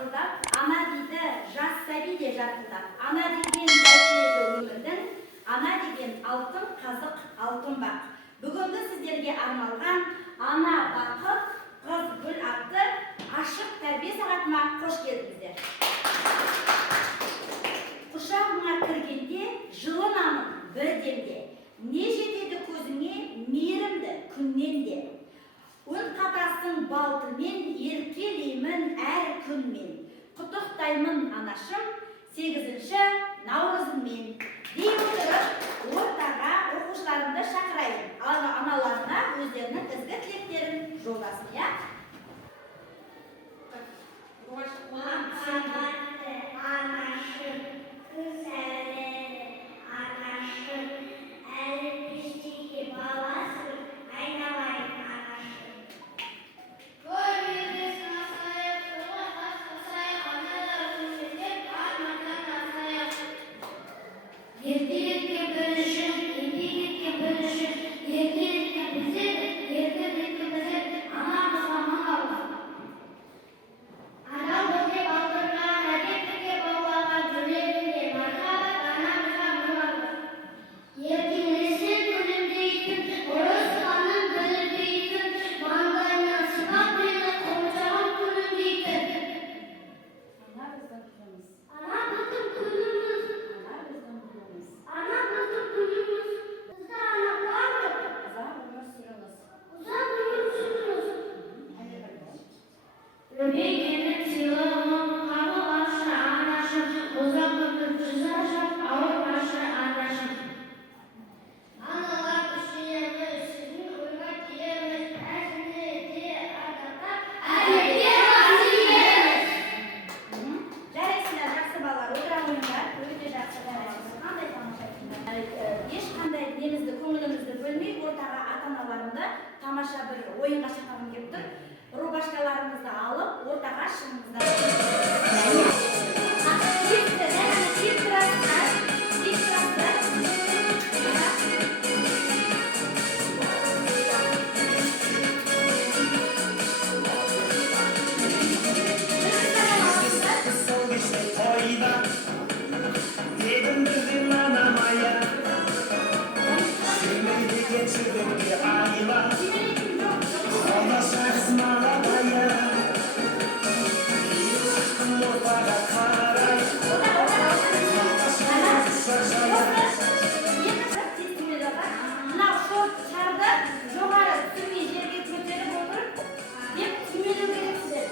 аңқылдап, ана дейді жас сәби де жарқылдап. Ана деген бәйтерегі өмірдің, ана деген алтын қазық, алтын бақ. Бүгінгі сіздерге арналған ана бақыт, қыз гүл атты ашық тәрбие сағатыма қош келдіңіздер. Құшағыңа кіргенде жылынамын бір демде. Не жетеді көзіңе мейірімді күннен де. Үн қатасың балтымен, еркелеймін әр күнмен. Құттықтаймын анашым, 8-ші наурызыңмен. Дей отырып, ортаға оқушыларымды шақырайын. Аналарына өздерінің ізгі тілектерін жолдасын, я? Анашым, күз әлі, анашым, әлі пештеге баласың, айналайын анашым. Көрмедесін асайық, соға асайық, аналар өмірден арманнан асайық. Еркелікке бірішін, еңбекке бірішін, еркелікке біздер, еркелікке біздер, анамызға мың алла. Анам бізге балдырған, әдепке баулаған жүрегінде мархабат анамызға мың алла. Еркелесін күлімдейтін, ұрысқанын білінбейтін, маңдайынан сипап мені қомшаған күлімдейтін. Ана біздің күніміз. Ана біздің күніміз. Ана біздің күніміз. Бізді ана қуанып, ұзақ өмір сүріңіз. Ұзақ өмір сүріңіз. Өбегенің сыйлығын қабыл алшы анашым, ұзақ өмір жүзашып, ауырмашы анашым. Аналар сүйеміз, сіздің ойға тиеміз, әзіне де ардақтап, әлемге ғазиеміз. Жарайсыңдар, жақсы балалар, отыра қойыңдар. Өте жақсы жарайсыңдар. Қандай тамаша айтыңдар. Ешқандай немізді, көңілімізді бөлмей, ортаға ата-аналарымды тамаша бір ойынға шақырғым келіп тұр. Рубашкаларыңызды алып, ортаға шығыңыздар. Мынау шорт шарды жоғары түсірмей жерге көтеріп отырып, деп түймелеу керексіздер.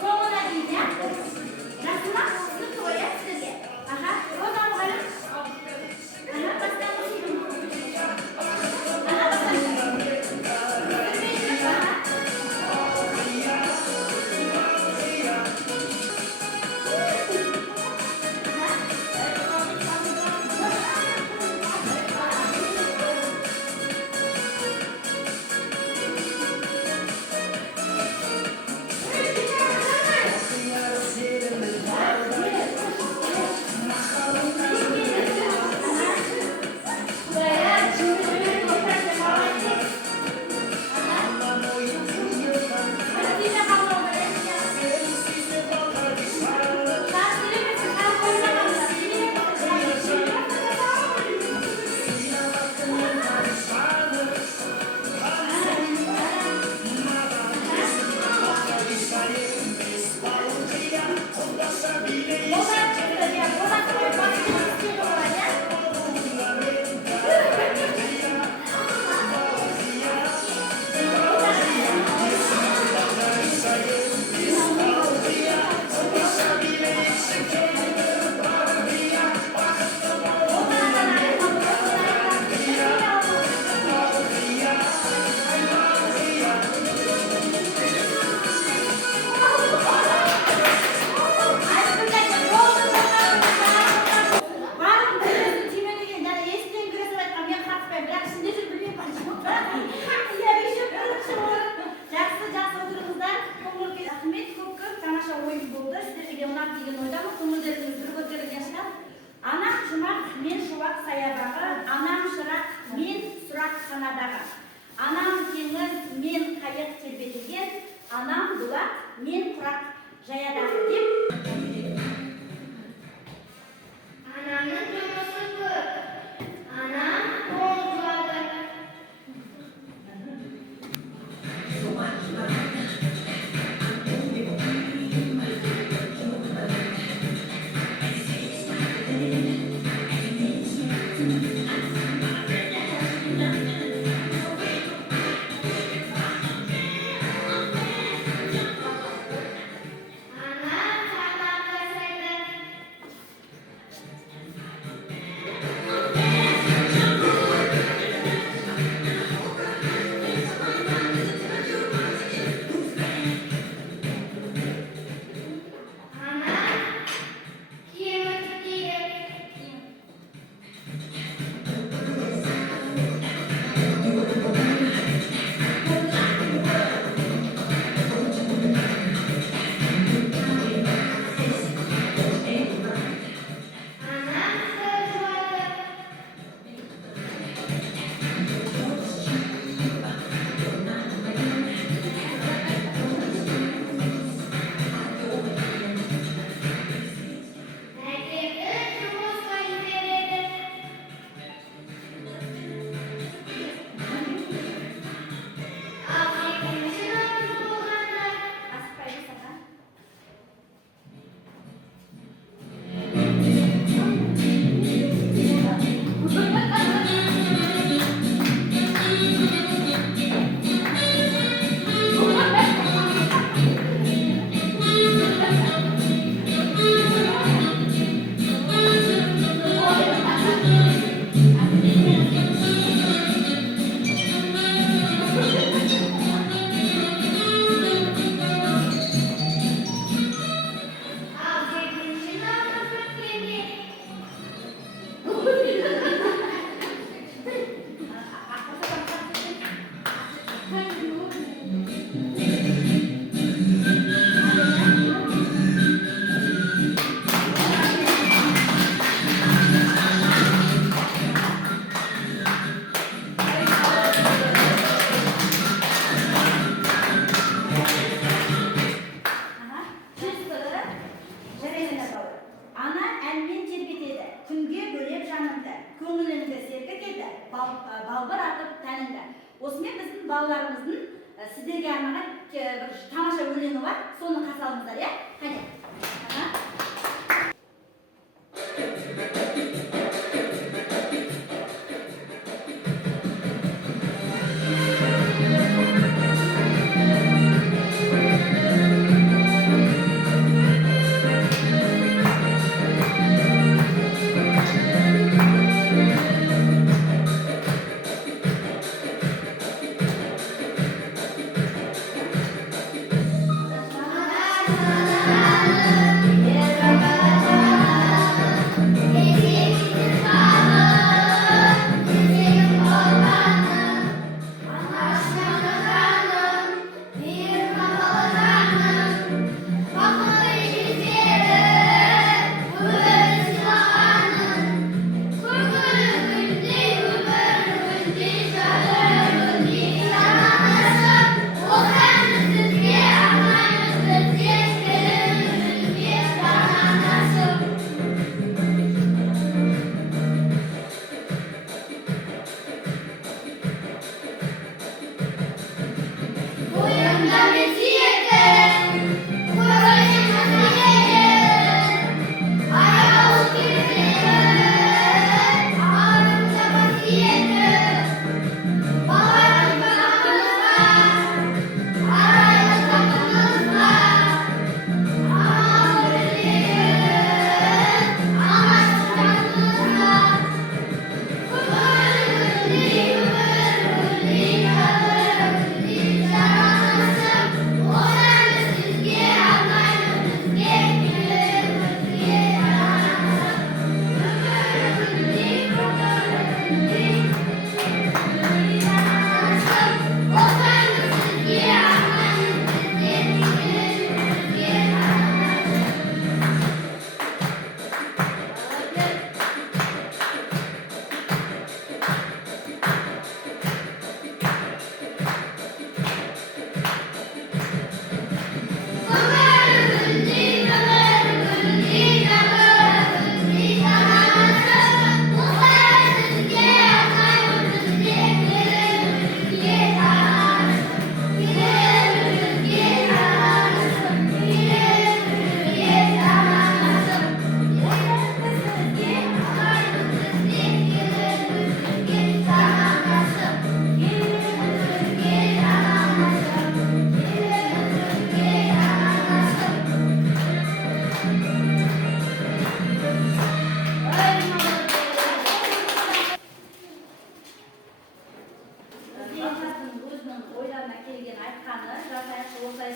Соңына дейін, я? Жақсы ма? Түсінікті ғой, я сіздерге? Аха, Роза мұғалім. Аха, бастаңыз. Аха, бастаңыз. Түсірмей жүріп, аха. Анам теңіз, мен қайық тербетілген, анам бұлақ, мен құрақ жаядағы деп. Anamın çoması bu. Anam bol yuvadı. Anam tarlamda sayılır. Anam kıymetli değil. Anam söz vardı. Erkekler Cumhurbaşkanı verirdi. Afrika'nın sınavı bulganlar. Асықпай жасаған. Afrika'nın sınavı Türkiye'de. Жарайына бауыр. Ана әнмен тербетеді, күнге бөлеп жанымды, көңіліңді серпітеді, балбыр атып тәніңді. Осымен біздің балаларымыздың сіздерге арнаған бір тамаша өлеңі бар, соны қарсы алыңыздар, иә? Қане. Anam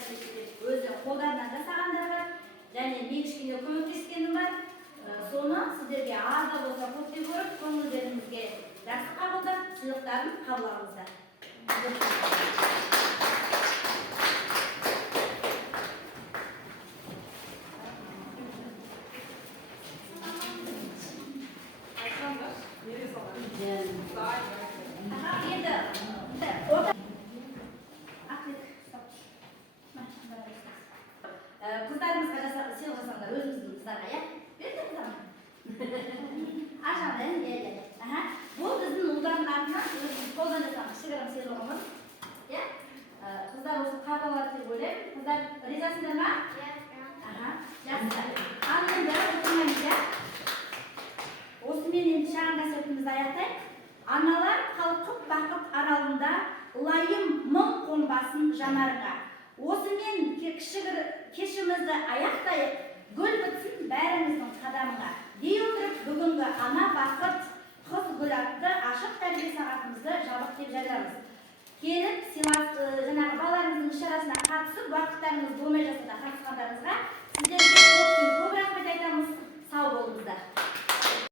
деп өзі қолдарынан жасағандар бар, және мен кішкене көмектескенім бар. Соны сіздерге аз да болса көптеп көріп, көңілдеріңізге жақсы қабылдап, сыйлықтарын қабыл алыңыздар. Қыздарымызға сыйлық жасаңдар, өзіміздің қыздарға, иә? Берді қыздарым? Ашамын, бұл біздің ұлдардың атынан өзіміз қолдан жасаған кішігірім сыйлығымыз. Қыздар осы қабыл алады деп ойлаймын. Қыздар ризасыңдар ма? Жақсы. Ал енді оқымаймыз, иә? Осымен енді шағын концертімізді аяқтайық. Аналар қалқып бақыт аралында, лайым мың қонбасын жанарға. Осымен кешімізді аяқтайық, гүл бітсін бәріміздің қадамға. Дей отырып, бүгінгі ана бақыт, қыз гүл атты ашық тәрбие сағатымызды жабық деп жариялаймыз. Келіп, жаңағы балаларымыздың іс-шарасына қатысып, уақыттарыңыз болмай